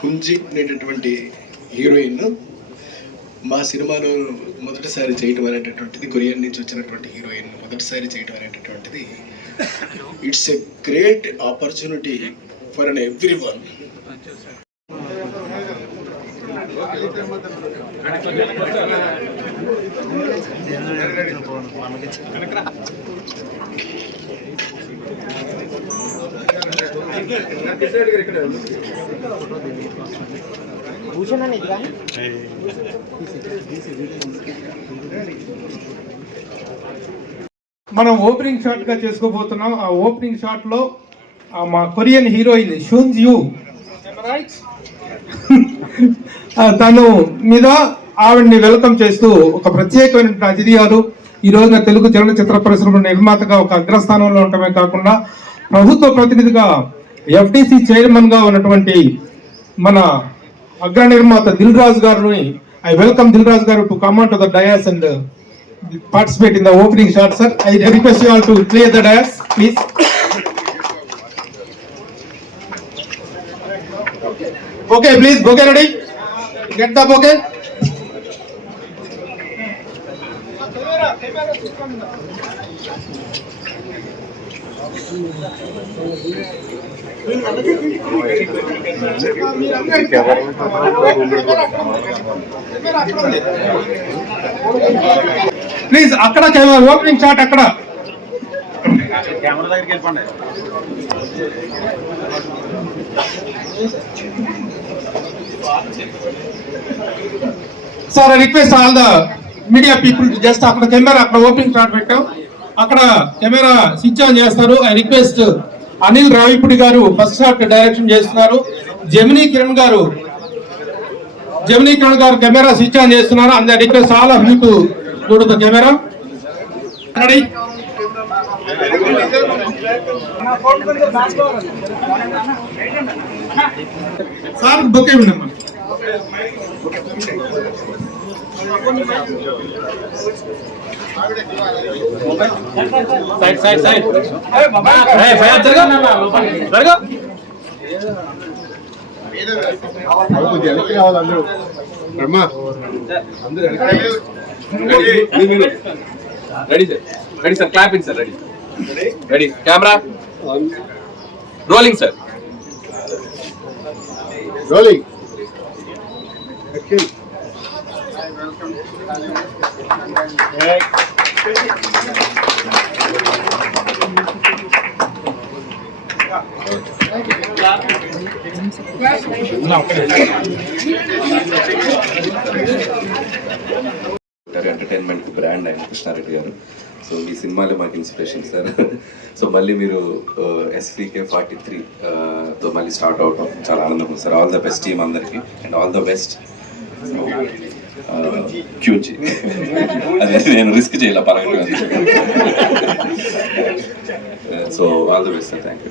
హుంజీ అనేటటువంటి హీరోయిన్ మా సినిమాలో మొదటిసారి చేయటం అనేటటువంటిది, కొరియన్ నుంచి వచ్చినటువంటి హీరోయిన్ మొదటిసారి చేయటం అనేటటువంటిది it's a great opportunity for an every one. మనం ఓపెనింగ్ షాట్ గా చేసుకోబోతున్నాం. ఆ ఓపెనింగ్ షాట్ లో మా కొరియన్ హీరోయిన్ షూన్స్ యూ తను మీద ఆవిడ్ని వెల్కమ్ చేస్తూ ఒక ప్రత్యేకమైన అతిథి గారు ఈ రోజున తెలుగు చలనచిత్ర పరిశ్రమ నిర్మాతగా ఒక అగ్రస్థానంలో ఉండటమే కాకుండా ప్రభుత్వ ప్రతినిధిగా ఎఫ్డిసి చైర్మన్ గా ఉన్నటువంటి మన అగ్ర నిర్మాత దిల్ రాజు గారిని ఐ వెల్కమ్ దిల్ రాజు గారు to come on to the dais and participate in the opening shot, sir. I request you all to clear the dais, please. Okay, please, bouquet ready? Get the bouquet. Please అక్కడ camera opening shot అక్కడ. Sir request all the media people just అక్కడ camera అక్కడ opening shot పెట్టాం, అక్కడ camera switch on చేస్తారు. I request Anil Ravipudi గారు first shot direction చేస్తున్నారు. Gemini Kiran గారు కెమెరా స్విచ్ ఆన్ చేస్తున్నారు. And request all of you to go to the camera. Ready? Sir bouquet వినమ్మా. Side side side ready sir, ready sir, clapping sir, ready ready, camera rolling sir, rolling. Entertainment brand ఆయన కృష్ణారెడ్డి గారు. సో ఈ సినిమాలో మాకు inspiration sir. So మళ్ళీ మీరు SVK43తో మళ్ళీ స్టార్ట్ అవటం చాలా ఆనందం ఉంది sir. All the best team అందరికి అండ్ ఆల్ ద బెస్ట్. క్యూజీ అదే నేను రిస్క్ చేయాల పరంగా. So all the best sir, thank you.